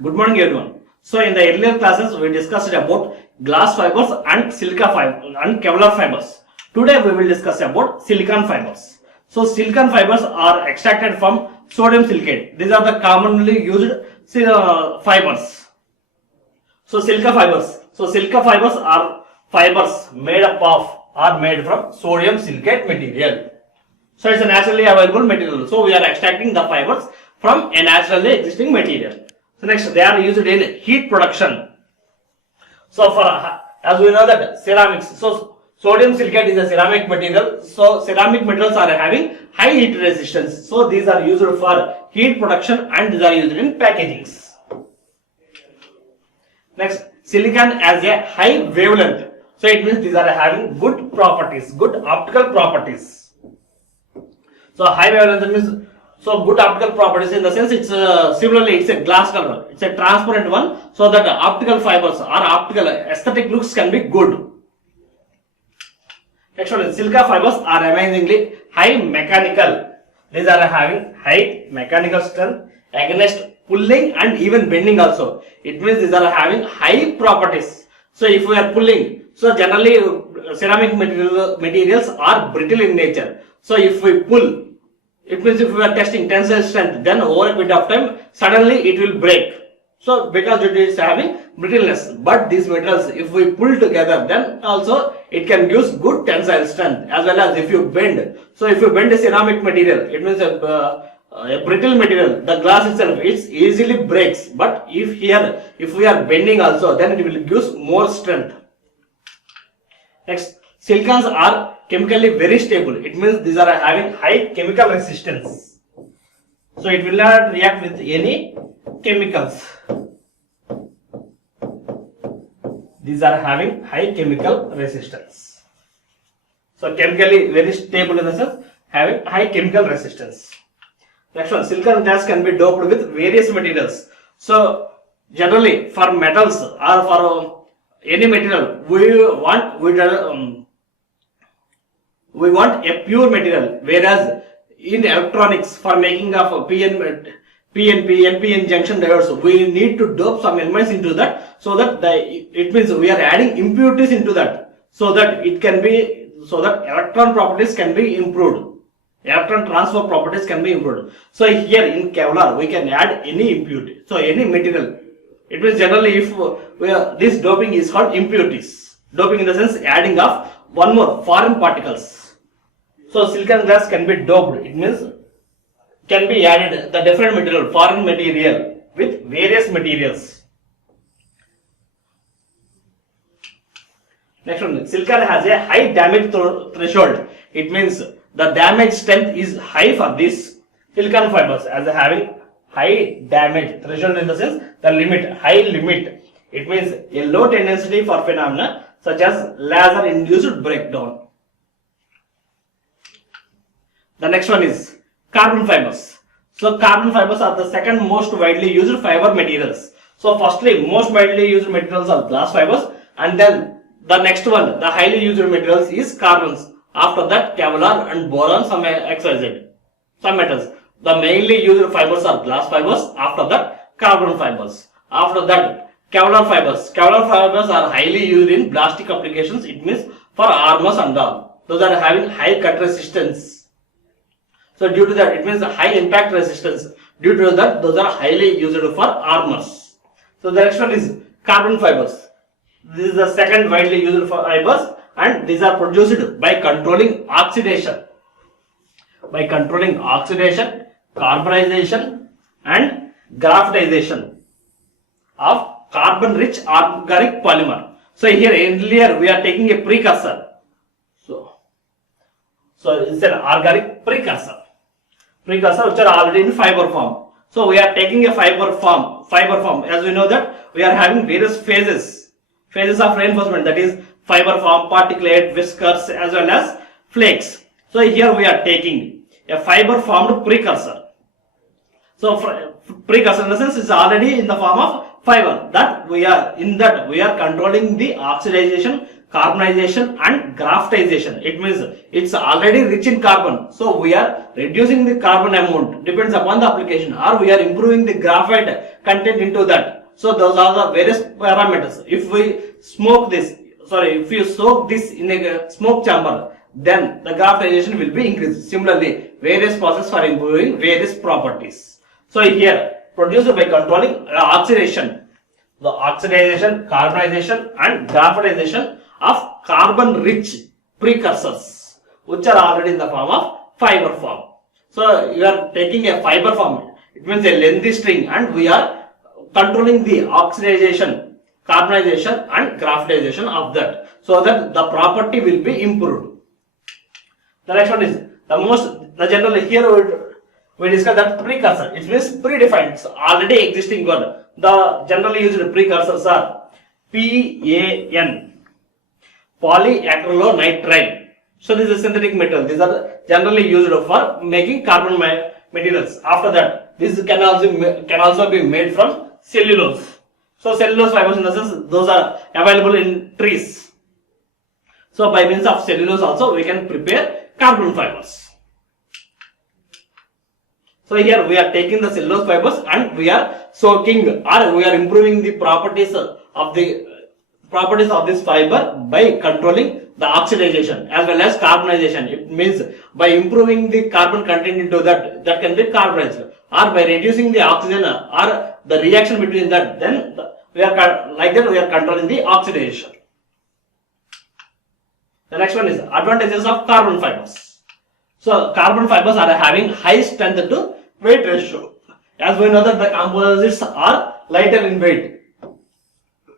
Good morning everyone. So in the earlier classes we discussed about glass fibers and silica fibers and Kevlar fibers. Today we will discuss about silicon fibers. So silicon fibers are extracted from sodium silicate. These are the commonly used fibers. So silica fibers are fibers made up of or made from sodium silicate material. So it's a naturally available material. So we are extracting the fibers from a naturally existing material. So next, they are used in heat production. So for as we know that ceramics, so sodium silicate is a ceramic material. So ceramic materials are having high heat resistance. So these are used for heat production and these are used in packagings. Next, silicon as a high wavelength. So it means these are having good properties, good optical properties. So high wavelength means so good optical properties in the sense it's similarly it's a glass color, it's a transparent one, so that optical fibers or optical aesthetic looks can be good. Next one, silica fibers are amazingly high mechanical. These are having high mechanical strength against pulling and even bending also. It means these are having high properties. So if we are pulling, so generally ceramic materials are brittle in nature. So if we pull, it means if we are testing tensile strength, then over a period of time, suddenly it will break. So because it is having brittleness, but these materials, if we pull together, then also it can give good tensile strength as well as if you bend. So if you bend a ceramic material, it means a brittle material, the glass itself, it easily breaks. But if we are bending also, then it will give more strength. Next, silicons are chemically very stable. It means these are having high chemical resistance. So it will not react with any chemicals. These are having high chemical resistance. So chemically very stable in the sense having high chemical resistance. Next one, silicon gas can be doped with various materials. So generally for metals or for any material we want a pure material, whereas in electronics for making of PNP, NPN junction diodes, we need to dope some elements into that, so that it means we are adding impurities into that, so that electron properties can be improved, electron transfer properties can be improved. So here in Kevlar we can add any impurity, so any material. It means generally if this doping is called impurities. Doping in the sense adding of one more foreign particles. So silicon glass can be doped. It means can be added the different material, foreign material with various materials. Next one, silicon has a high damage threshold. It means the damage strength is high for these silicon fibers as having high damage threshold in the sense the limit, high limit. It means a low tendency for phenomena such as laser induced breakdown. The next one is carbon fibers. So carbon fibers are the second most widely used fiber materials. So firstly, most widely used materials are glass fibers, and then the next one, the highly used materials is carbons. After that, Kevlar and boron, some XYZ, some metals. The mainly used fibers are glass fibers. After that, carbon fibers. After that, Kevlar fibers. Kevlar fibers are highly used in plastic applications. It means for armors and all. Those are having high cut resistance. So due to that, it means high impact resistance. Due to that, those are highly used for armors. So the next one is carbon fibers. This is the second widely used for fibers, and these are produced by controlling oxidation. By controlling oxidation, carbonization and graphitization of carbon-rich organic polymer. So here earlier we are taking a precursor. So it's an organic precursor which are already in fiber form. So we are taking a fiber form. As we know that we are having various phases of reinforcement, that is fiber form, particulate, whiskers as well as flakes. So here we are taking a fiber formed precursor. So precursor in the sense is already in the form of fiber. We are controlling the oxidization, carbonization and graphitization. It means it's already rich in carbon, so we are reducing the carbon amount, depends upon the application, or we are improving the graphite content into that. So those are the various parameters. If we if you soak this in a smoke chamber, then the graphitization will be increased. Similarly, various processes for improving various properties. So here, produced by controlling oxidation. The oxidation, carbonization and graphitization of carbon-rich precursors, which are already in the form of fiber form. So you are taking a fiber form, it means a lengthy string, and we are controlling the oxidation, carbonization and graphitization of that, so that the property will be improved. The next one is generally here we discuss that precursor. It means predefined, so already existing word. The generally used precursors are PAN, polyacrylonitrile. So this is a synthetic metal. These are generally used for making carbon materials. After that, this can also be made from cellulose. So cellulose fibers, in the sense, those are available in trees. So by means of cellulose also we can prepare carbon fibers. So here we are taking the cellulose fibers and we are soaking, or we are improving the properties of this fiber by controlling the oxidation as well as carbonization. It means by improving the carbon content into that can be carbonized, or by reducing the oxygen or the reaction between that, then we are controlling the oxidation. The next one is advantages of carbon fibers. So carbon fibers are having high strength to weight ratio. As we know that the composites are lighter in weight.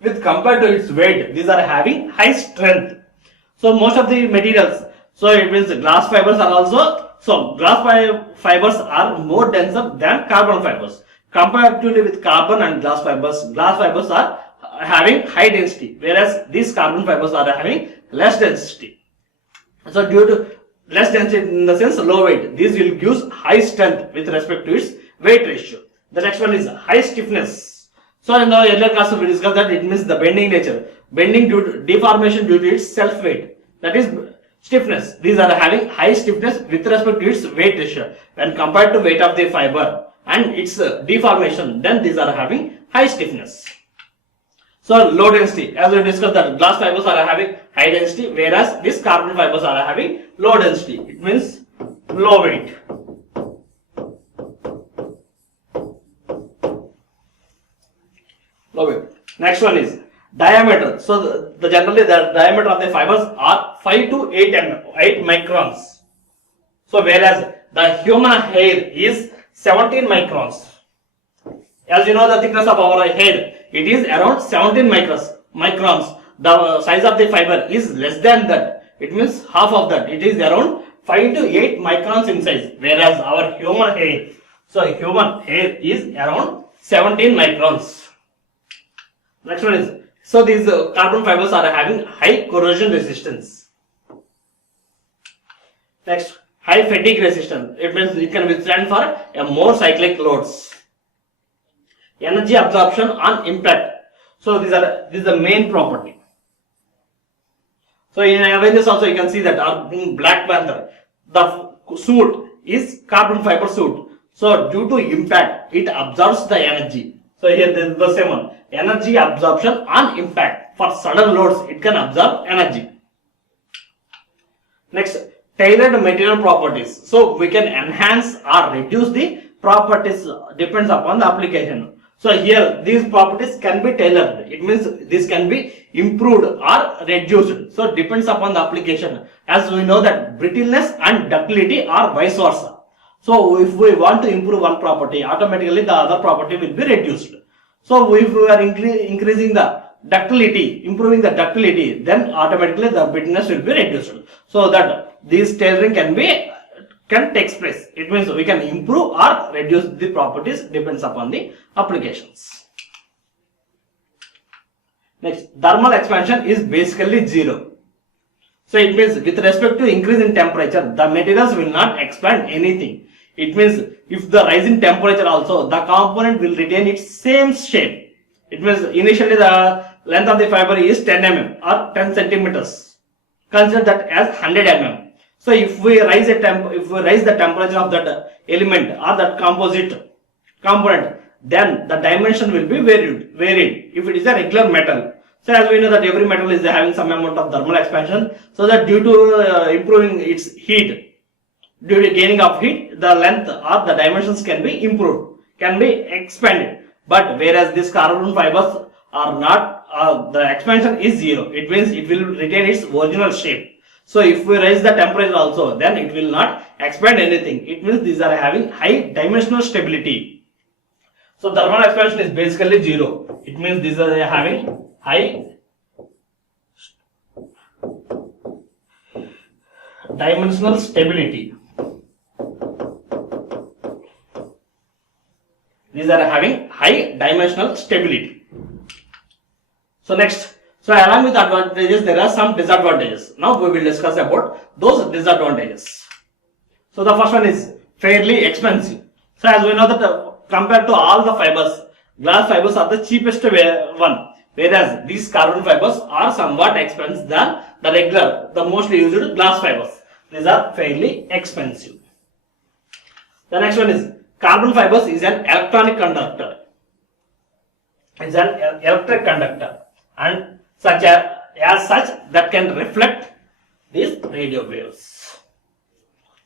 With compared to its weight, these are having high strength. So most of the materials, so it means glass fibers are also, so fibers are more denser than carbon fibers. Comparatively with carbon and glass fibers are having high density, whereas these carbon fibers are having less density. So due to less density, in the sense low weight, this will give high strength with respect to its weight ratio. The next one is high stiffness. So in the earlier class we discussed that it means the bending nature, bending due to deformation due to its self weight, that is stiffness. These are having high stiffness with respect to its weight ratio when compared to weight of the fiber and its deformation, then these are having high stiffness. So low density, as we discussed that glass fibers are having high density, whereas these carbon fibers are having low density. It means low weight. Low weight. Next one is diameter. So generally the diameter of the fibers are 5 to 8 microns. So whereas the human hair is 17 microns. As you know, the thickness of our hair, it is around 17 microns. The size of the fiber is less than that. It means half of that. It is around 5 to 8 microns in size. Whereas our human hair, is around 17 microns. Next one is, so these carbon fibers are having high corrosion resistance. Next, high fatigue resistance. It means it can withstand for a more cyclic loads. Energy absorption on impact. So this is the main property. So in Avengers also you can see that in Black Panther, the suit is carbon fiber suit. So due to impact, it absorbs the energy. So here this is the same one. Energy absorption on impact. For sudden loads, it can absorb energy. Next, tailored material properties. So we can enhance or reduce the properties depends upon the application. So here these properties can be tailored. It means this can be improved or reduced. So depends upon the application. As we know that brittleness and ductility are vice versa. So if we want to improve one property, automatically the other property will be reduced. So if we are increasing the ductility, improving the ductility, then automatically the brittleness will be reduced. So that this tailoring can take place. It means we can improve or reduce the properties depends upon the applications. Next, thermal expansion is basically zero. So it means with respect to increase in temperature, the materials will not expand anything. It means if the rise in temperature also, the component will retain its same shape. It means initially the length of the fiber is 10 mm or 10 centimeters. Consider that as 100 mm. So if we raise the temperature of that element or that component, then the dimension will be varied. If it is a regular metal, so as we know that every metal is having some amount of thermal expansion, so that due to improving its heat, due to gaining of heat, the length or the dimensions can be improved, can be expanded. But whereas these carbon fibers are not, the expansion is zero. It means it will retain its original shape. So if we raise the temperature also, then it will not expand anything. It means these are having high dimensional stability. So thermal expansion is basically zero. It means these are having high dimensional stability. These are having high dimensional stability. So next, so along with advantages, there are some disadvantages. Now we will discuss about those disadvantages. So the first one is fairly expensive. So as we know that compared to all the fibers, glass fibers are the cheapest one, whereas these carbon fibers are somewhat expensive than the regular, the mostly used glass fibers. These are fairly expensive. The next one is carbon fibers is an electronic conductor. It's an electric conductor, and as such that can reflect these radio waves.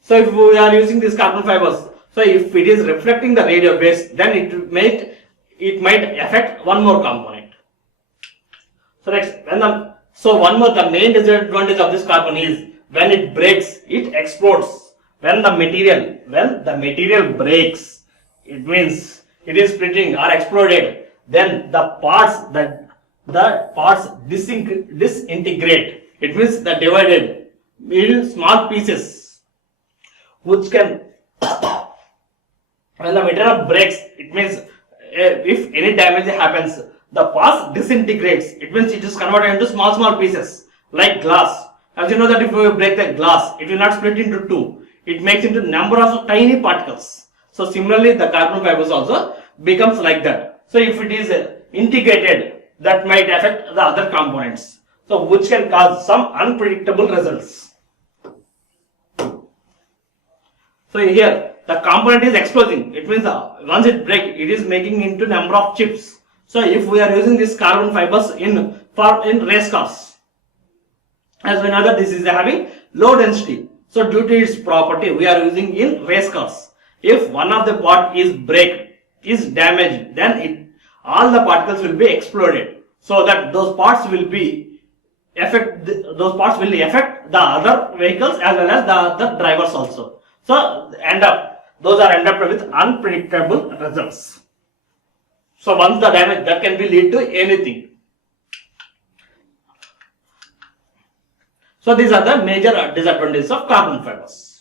So if we are using these carbon fibers, so if it is reflecting the radio waves, then it might affect one more component. So next, the main disadvantage of this carbon is when it breaks, it explodes. When the material breaks, it means it is splitting or exploded, then the parts disintegrate. It means the divided in small pieces, which can when the material breaks, it means if any damage happens, the parts disintegrates. It means it is converted into small pieces like glass. As you know that if we break the glass, it will not split into two. It makes into number of tiny particles. So similarly, the carbon fibers also becomes like that. So if it is integrated, that might affect the other components. So which can cause some unpredictable results. So here the component is exploding. It means once it breaks, it is making into number of chips. So if we are using these carbon fibers in race cars, as we know that this is having low density. So due to its property, we are using in race cars. If one of the part is damaged, then all the particles will be exploded. So that those parts will affect the other vehicles as well as the other drivers also. So those are end up with unpredictable results. So once the damage, that can be lead to anything. So these are the major disadvantages of carbon fibers.